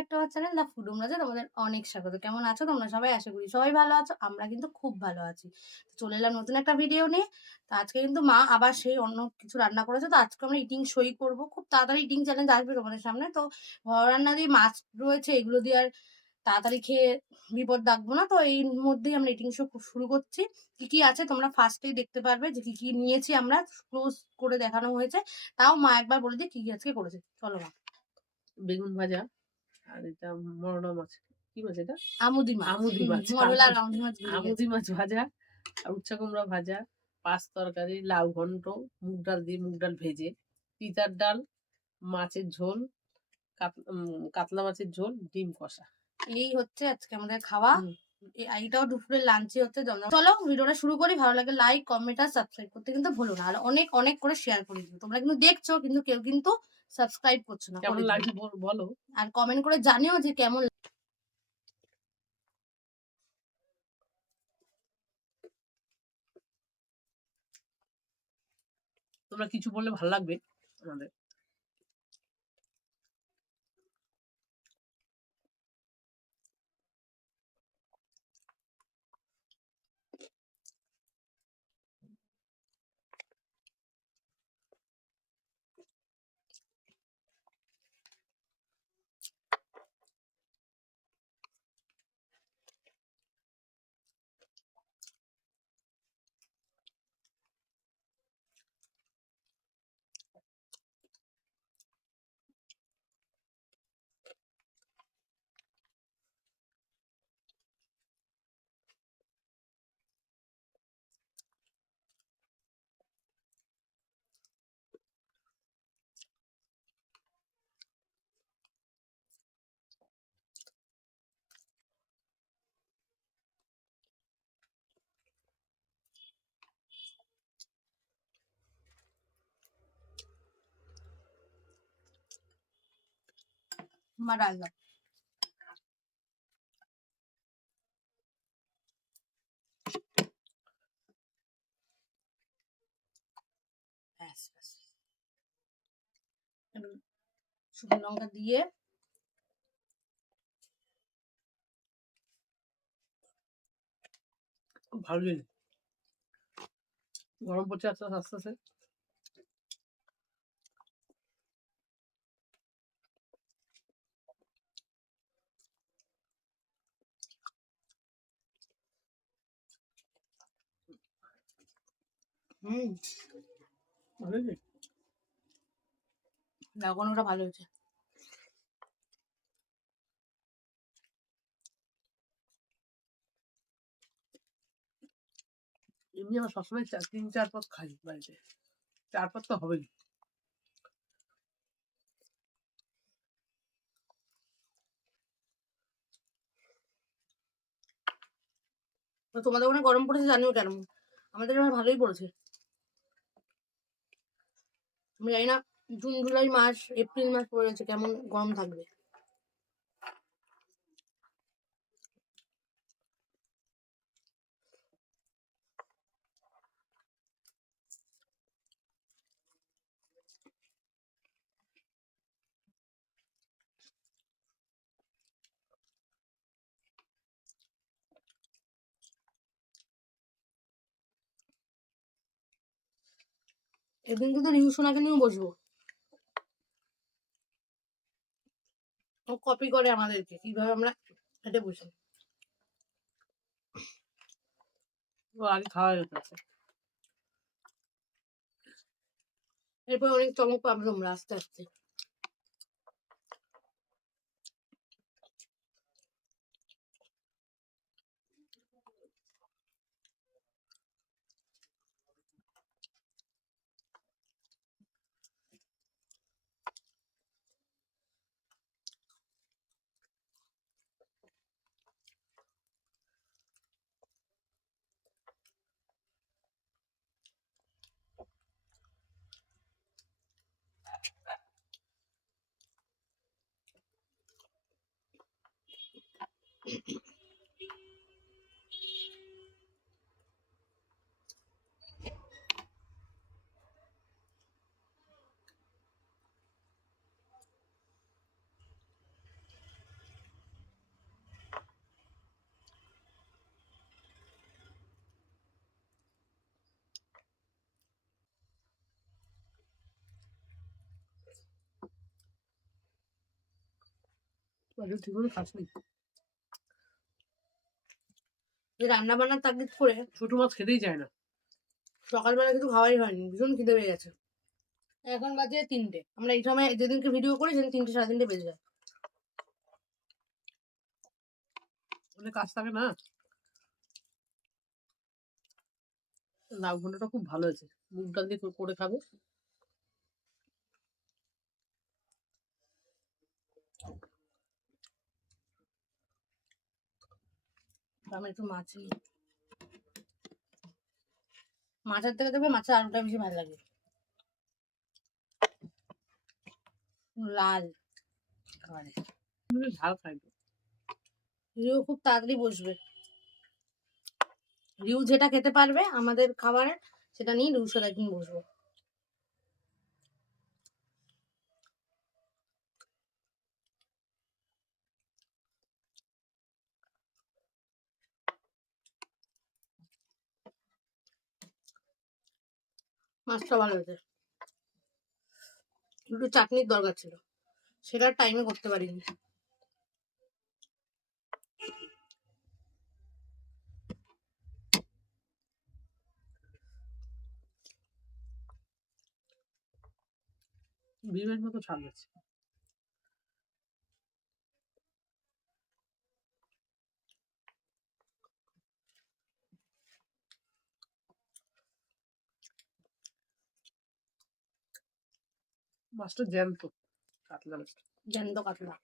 Back to our channel the food রুমরাজে তোমাদের অনেক স্বাগত। কেমন আছো তোমরা সবাই? আশা করি সবাই ভালো আছো। আমরা কিন্তু খুব ভালো আছি। চলে এলাম নতুন একটা ভিডিও নিয়ে। তো আজকে কিন্তু মা আবার সেই অন্য কিছু রান্না করেছে। তো আজকে আমরা ইটিং শোই করবো। খুব তাড়াতাড়ি ইটিং চ্যালেঞ্জ আসবে তোমাদের সামনে। তো ঘর রান্না দিয়ে মাছ রয়েছে, এগুলো দিয়ে আর তাড়াতাড়ি খেয়ে বিপদ ডাকবো না। তো এর মধ্যেই আমরা ইটিং শো শুরু করছি। কি কি আছে তোমরা ফার্স্টেই দেখতে পারবে যে কি কি নিয়েছি আমরা, ক্লোজ করে দেখানো হয়েছে। তাও মা একবার বলে দিই কি কি আজকে করেছে। চলো মা। বেগুন ভাজা আর এটা মরলা মাছ, কি মাছ এটা? আমুদি মাছ, আমুদি মাছ, মরলা আর আমুদি মাছ গুলিয়ে গেছে। আমুদি মাছ ভাজা আর উচ্ছা কুমড়া ভাজা, পাঁচ তরকারি, লাউ ঘন্ট, মুগ ডাল দিয়ে মুগ ডাল ভেজে, তিতার ডাল, মাছের ঝোল, কাতলা মাছের ঝোল, ডিম কষা। এই হচ্ছে আজকে আমাদের খাওয়া। হুম। এইটাও দুপুরের লাঞ্চে হচ্ছে। চলো ভিডিওটা শুরু করি। ভালো লাগে লাইক, কমেন্ট আর সাবস্ক্রাইব করতে কিন্তু ভুলো না। আর অনেক অনেক করে শেয়ার করে দিও। তোমরা কিন্তু দেখছো কিন্তু কেউ কিন্তু সাবস্ক্রাইব করছো না, কেমন করে দিও। লাগছে বলো। আর কমেন্ট করে জানিও যে কেমন। তোমরা কিছু বললে ভালো লাগবে আমাদের। মা রান্না ব্যাস ব্যাস। শুকনো লঙ্কা দিয়ে খুব ভালো জিনিস। গরম পড়ছে আস্তে আস্তে আস্তে। ভালো হয়েছে। লাগানোটা ভালো হয়েছে। এমনি আমরা সবসময় 3-4 পদ খাই বাড়িতে। 4 পদ তো হবেই। তো তোমাদের ওখানে গরম পড়েছে জানিও কেন। আমাদের এখানে ভালোই পড়েছে। আমি জানি না জুন জুলাই মাস এপ্রিল মাস পড়েছে কেমন গরম থাকবে। এদিন কিন্তু রিংকু সোনাকে নিয়েও বসবো। ও কপি করে আমাদেরকে কিভাবে আমরা খেতে বসি। ও আগে খাওয়া হয়ে গেছে। এরপর অনেক চমক পাবে তোমরা আস্তে আস্তে। ঠিক করে খাসনি। এই রান্না বান্নার তাগিদ করে ছোট মাছ খেতেই চায় না। সকালবেলা কিছু খাওয়াই হয়নি, ভীষণ খিদে পেয়ে গেছে। এখন বাজে 3টে। আমরা এই সময় যেদিনকে ভিডিও করি সেদিন 3টে 3:30 বেজে যায়। অনেক কাজ থাকে না। লাউ ঘন্টটা খুব ভালো হয়েছে, মুগ ডাল দিয়ে করে খাবে। আমি একটু মাছ নিই। মাছের থেকে দেখবে মাছের আলুটা বেশি ভালো লাগে, লাল খাবারে। ঝাল খাই। রিউ খুব তাড়াতাড়ি বসবে। রিউ যেটা খেতে পারবে আমাদের খাবারের, সেটা নিয়ে রিউর সাথে একদিন বসবো। মাছটা ভালো হয়েছে, একটু চাটনির দরকার ছিল, সেটা টাইমে করতে পারিনি। বিমের মতো স্বাদ আছে। মাছটা জ্যান্ত, কাতলা মাছটা। জ্যান্ত কাতলা।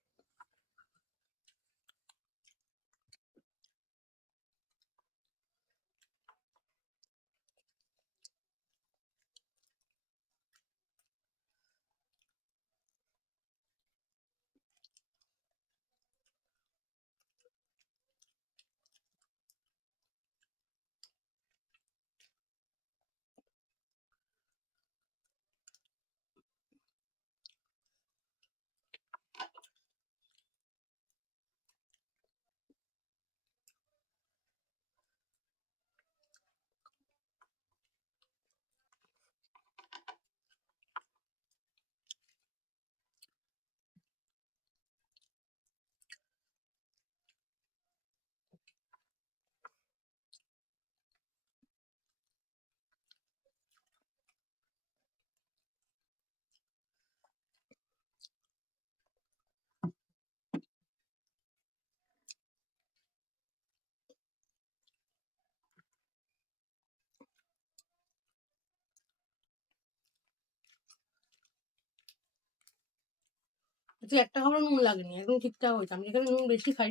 আজকে একটা খাবার নুন লাগেনি, একদম ঠিকঠাক হয়েছে। আমি যেখানে নুন বেশি খাই,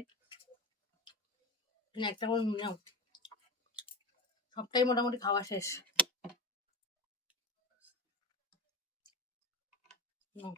একটা খাবার নুন নাও, সবটাই মোটামুটি খাওয়া শেষ। নাও।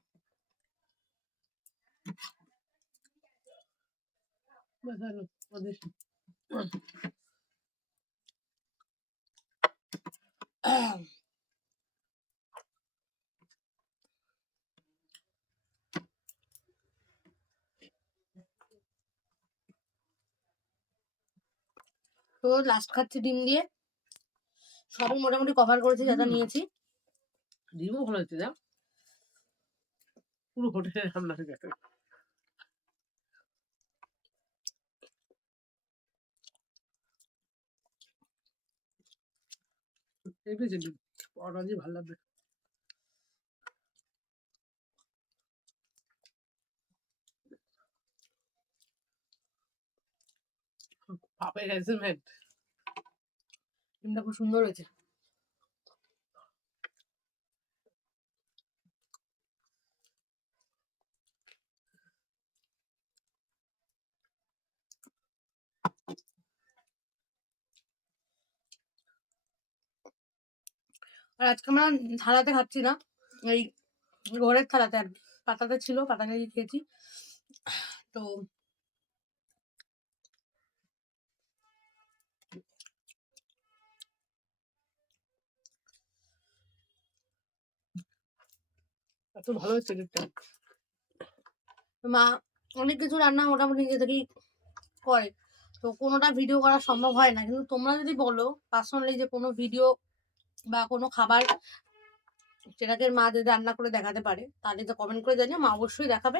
তো লাস্ট খাচ্ছি ডিম দিয়ে, সবই মোটামুটি কভার করেছি যা যা নিয়েছি। ডিমও ভালো হয়েছে, যা পুরো হোটেলে রান্না হয়ে গেছে। অর্ডার দিয়ে ভালো লাগবে। পাপের অ্যারেঞ্জমেন্ট। ডিমটা খুব সুন্দর হয়েছে। আর আজকে আমরা থালাতে খাচ্ছি না, এই ঘরের থালাতে আর কি, পাতাতে ছিল, পাতা নিয়ে খেয়েছি। তো এত ভালো হয়েছে কেকটা। মা অনেক কিছু রান্না মোটামুটি নিজে থেকেই করে, তো কোনোটা ভিডিও করা সম্ভব হয় না। কিন্তু তোমরা যদি বলো পার্সোনালি যে কোনো ভিডিও বা কোনো খাবার সেটাকে মা যদি রান্না করে দেখাতে পারে, তাহলে তো কমেন্ট করে জানিও, মা অবশ্যই দেখাবে।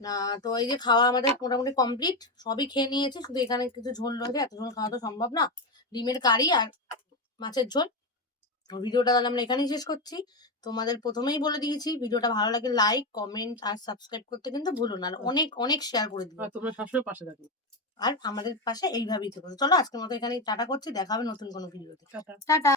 না তো এই যে খাওয়া আমাদের মোটামুটি কমপ্লিট, সবই খেয়ে নিয়েছি, শুধু এখানে কিছু ঝোল রয়েছে, এত ঝোল খাওয়া তো সম্ভব না। ডিমের কারি আর মাছের ঝোল। তো ভিডিওটা তাহলে আমরা এখানেই শেষ করছি। তোমাদের প্রথমেই বলে দিয়েছি, ভিডিওটা ভালো লাগে লাইক কমেন্ট আর সাবস্ক্রাইব করতে কিন্তু ভুলো না, আর অনেক অনেক শেয়ার করে দিও। আর তোমরা সবসময় পাশে থাকো। আর আমাদের পাশে এইভাবেই থেকো। চলো আজকের মতো এখানেই টাটা করছি, দেখা হবে নতুন কোনো ভিডিওতে। টাটা। টাটা।